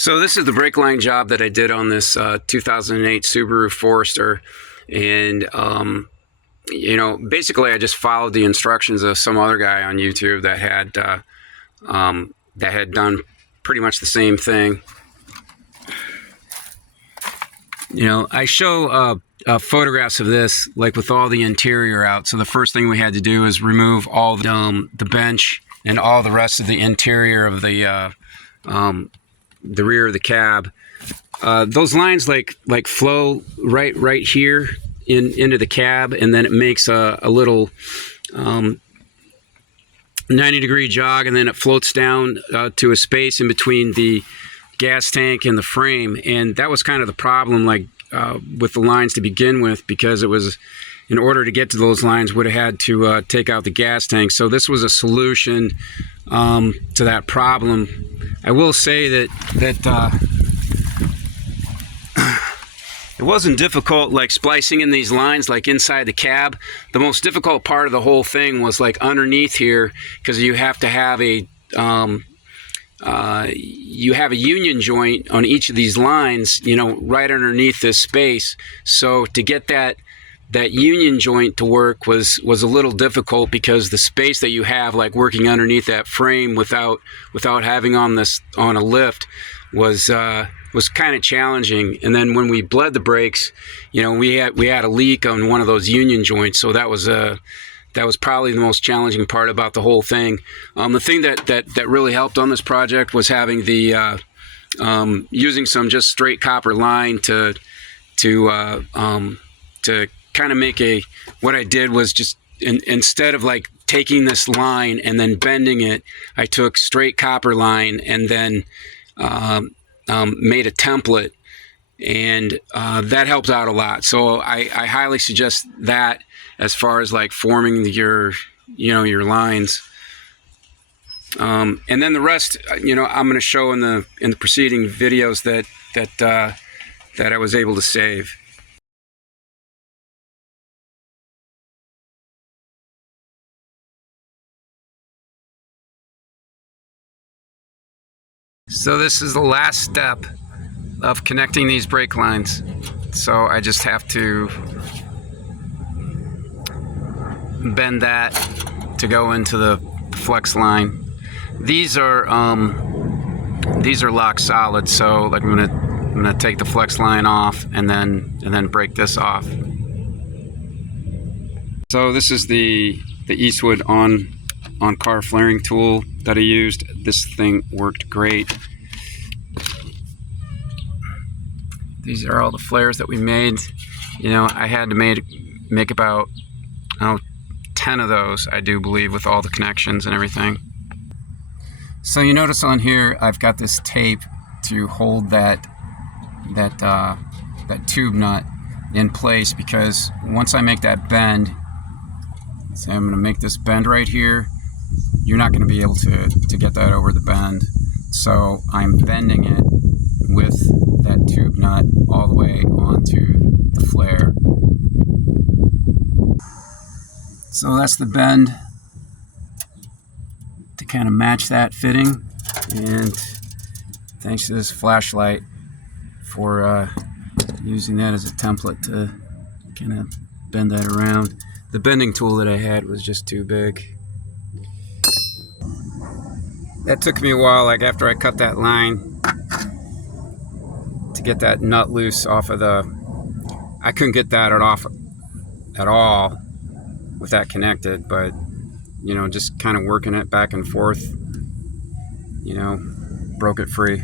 So this is the brake line job that I did on this 2008 Subaru Forester, and basically I just followed the instructions of some other guy on YouTube that had done pretty much the same thing. I show photographs of this, like with all the interior out. So the first thing we had to do is remove all the bench and all the rest of the interior of the rear of the cab. Those lines like flow right here into the cab, and then it makes a little 90-degree jog, and then it floats down to a space in between the gas tank and the frame. And that was kind of the problem, with the lines to begin with, because it was, in order to get to those lines, would have had to take out the gas tank. So this was a solution to that problem. I will say that it wasn't difficult, like splicing in these lines like inside the cab. The most difficult part of the whole thing was like underneath here, because you have to have a union joint on each of these lines, right underneath this space. So to get that union joint to work was a little difficult, because the space that you have, like working underneath that frame without having on a lift, was kind of challenging. And then when we bled the brakes, we had a leak on one of those union joints, so that was probably the most challenging part about the whole thing. The thing that really helped on this project was having the using some just straight copper line to kind of make what I did was just instead of like taking this line and then bending it, I took straight copper line and then made a template, and that helped out a lot. So I highly suggest that as far as like forming your lines. And then the rest, I'm going to show in the preceding videos that I was able to save. So this is the last step of connecting these brake lines. So I just have to bend that to go into the flex line. These are lock solid, so like I'm gonna take the flex line off and then break this off. So this is the Eastwood on car flaring tool that I used. This thing worked great. These are all the flares that we made. I had to make about 10 of those, I do believe, with all the connections and everything. So you notice on here I've got this tape to hold that tube nut in place, because once I make that bend, so I'm going to make this bend right here, you're not going to be able to get that over the bend. So I'm bending it with that tube nut all the way onto the flare. So that's the bend to kind of match that fitting. And thanks to this flashlight for using that as a template to kind of bend that around. The bending tool that I had was just too big. That took me a while, like after I cut that line, to get that nut loose off of I couldn't get that off at all with that connected, but just kind of working it back and forth, broke it free.